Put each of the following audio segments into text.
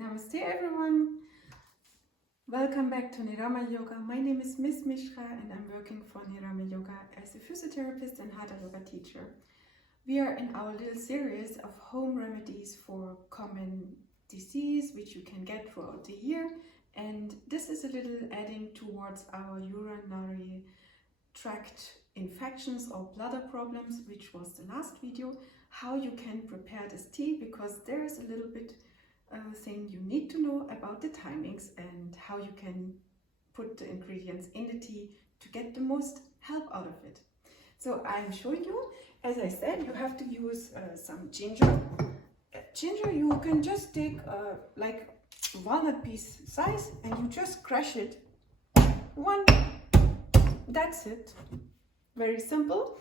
Namaste everyone. Welcome back to Niramaya Yoga. My name is Miss Mishra and I'm working for Niramaya Yoga as a physiotherapist and Hatha Yoga teacher. We are in our little series of home remedies for common disease which you can get throughout the year, and this is a little adding towards our urinary tract infections or bladder problems, which was the last video, how you can prepare this tea, because there is a little bit thing you need to know about the timings and how you can put the ingredients in the tea to get the most help out of it. So I'm showing you, as I said, you have to use some ginger. Ginger you can just take like walnut piece size and you just crush it. One, that's it. Very simple.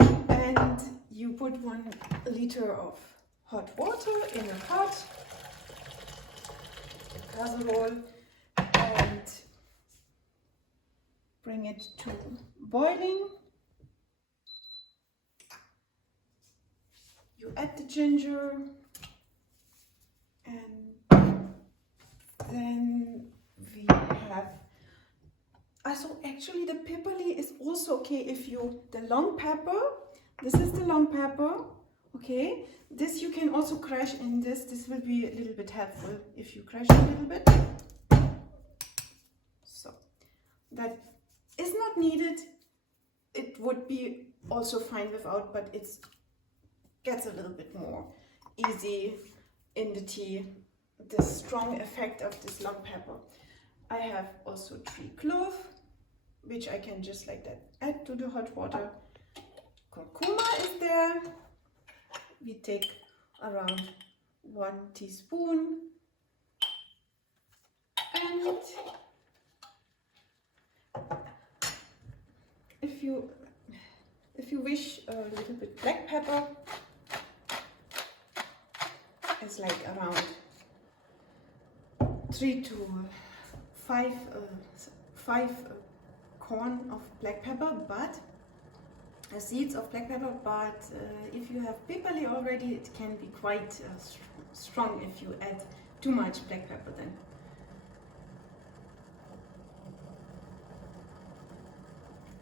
And you put 1 liter of hot water in a pot, casserole, and bring it to boiling. You add the ginger and then we have so actually the pepperly is also okay if you, the long pepper, this is the long pepper, okay, this you can also crush in this will be a little bit helpful if you crush a little bit. So that is not needed, it would be also fine without, but it gets a little bit more easy in the tea, the strong effect of this long pepper. I have also 3 cloves, which I can just like that add to the hot water. Curcuma is there. We take around 1 teaspoon. And if you wish, a little bit black pepper. It's like around 3 to 5 corn of black pepper, but seeds of black pepper. But if you have pepperly already, it can be quite strong if you add too much black pepper then.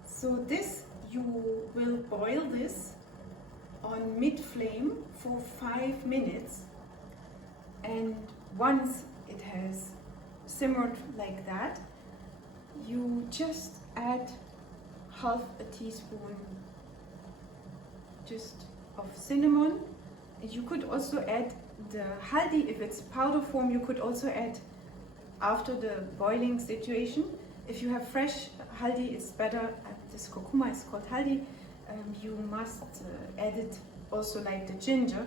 So this, you will boil this on mid flame for 5 minutes, and once it has simmered like that, you just add half a teaspoon just of cinnamon. You could also add the haldi, if it's powder form, you could also add after the boiling situation. If you have fresh haldi, it's better. This curcuma is called haldi. You must add it also like the ginger,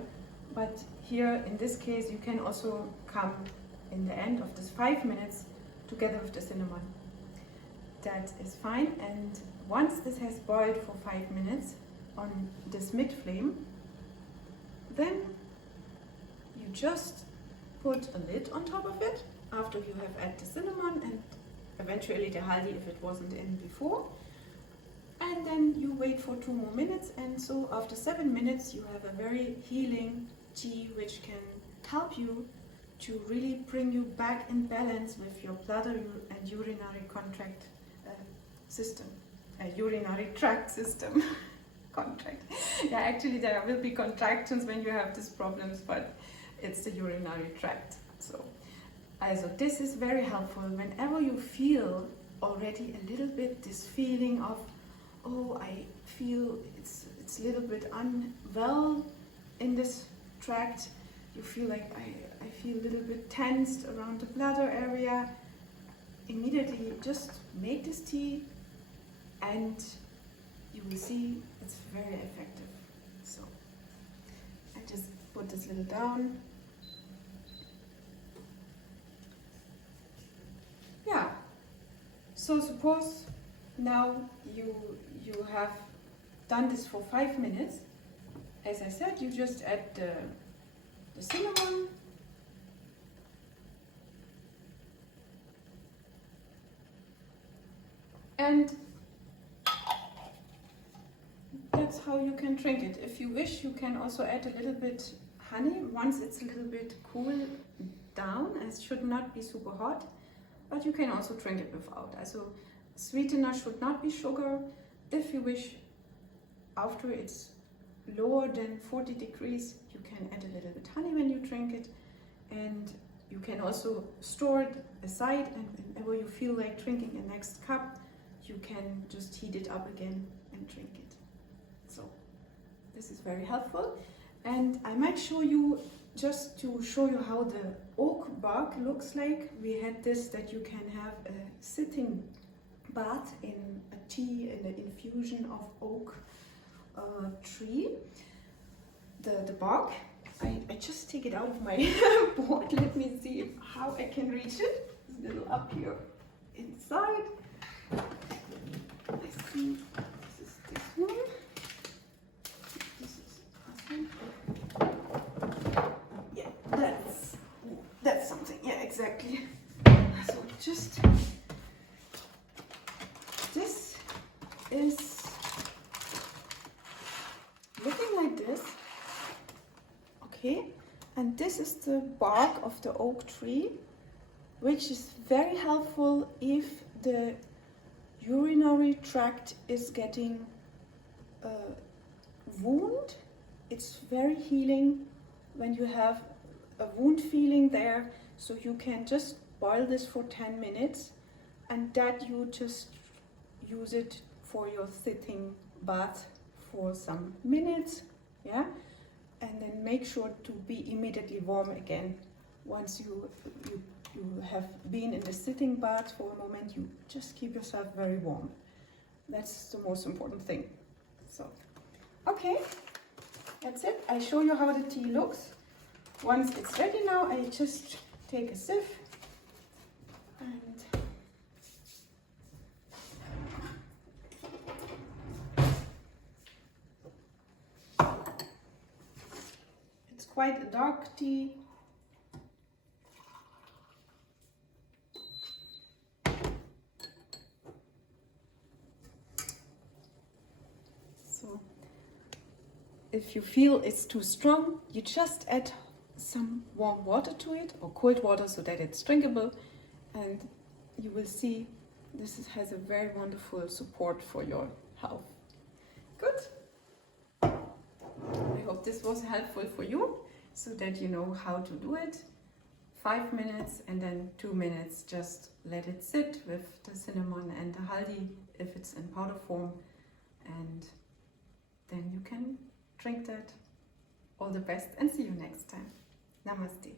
but here in this case you can also come in the end of this 5 minutes together with the cinnamon. That is fine, and once this has boiled for 5 minutes on this mid flame, then you just put a lid on top of it after you have added the cinnamon and eventually the haldi if it wasn't in before, and then you wait for 2 more minutes, and so after 7 minutes you have a very healing tea which can help you to really bring you back in balance with your bladder and urinary contract system, urinary tract system. Contract. Yeah, actually there will be contractions when you have these problems, but it's the urinary tract. So this is very helpful whenever you feel already a little bit this feeling of, oh, I feel it's a little bit unwell in this tract. You feel like I feel a little bit tensed around the bladder area. Immediately just make this tea and you will see it's very effective. So I just put this little down. Yeah. So suppose now you have done this for 5 minutes. As I said, you just add the cinnamon, and that's how you can drink it. If you wish, you can also add a little bit honey once it's a little bit cool down. It should not be super hot, but you can also drink it without. Also, sweetener should not be sugar. If you wish, after it's lower than 40 degrees, you can add a little bit honey when you drink it, and you can also store it aside, and whenever you feel like drinking a next cup, you can just heat it up again and drink it. So this is very helpful, and I might show you, just to show you how the oak bark looks like. We had this, that you can have a sitting bath in a tea, in an infusion of oak tree. The bark, I just take it out of my board. Let me see how I can reach it. It's a little up here inside. I think this is this one. This is awesome. Yeah, that's something. Yeah, exactly. So just this is looking like this. Okay, and this is the bark of the oak tree, which is very helpful if the urinary tract is getting a wound. It's very healing when you have a wound feeling there, so you can just boil this for 10 minutes, and that you just use it for your sitting bath for some minutes, yeah, and then make sure to be immediately warm again. Once you have been in the sitting bath for a moment, you just keep yourself very warm. That's the most important thing. So, okay, that's it. I show you how the tea looks. Once it's ready now, I just take a sieve and it's quite a dark tea. So if you feel it's too strong, you just add some warm water to it, or cold water, so that it's drinkable, and you will see this has a very wonderful support for your health. Good. I hope this was helpful for you, so that you know how to do it. 5 minutes and then 2 minutes, just let it sit with the cinnamon and the haldi if it's in powder form, and then you can drink that. All the best, and see you next time. Namaste.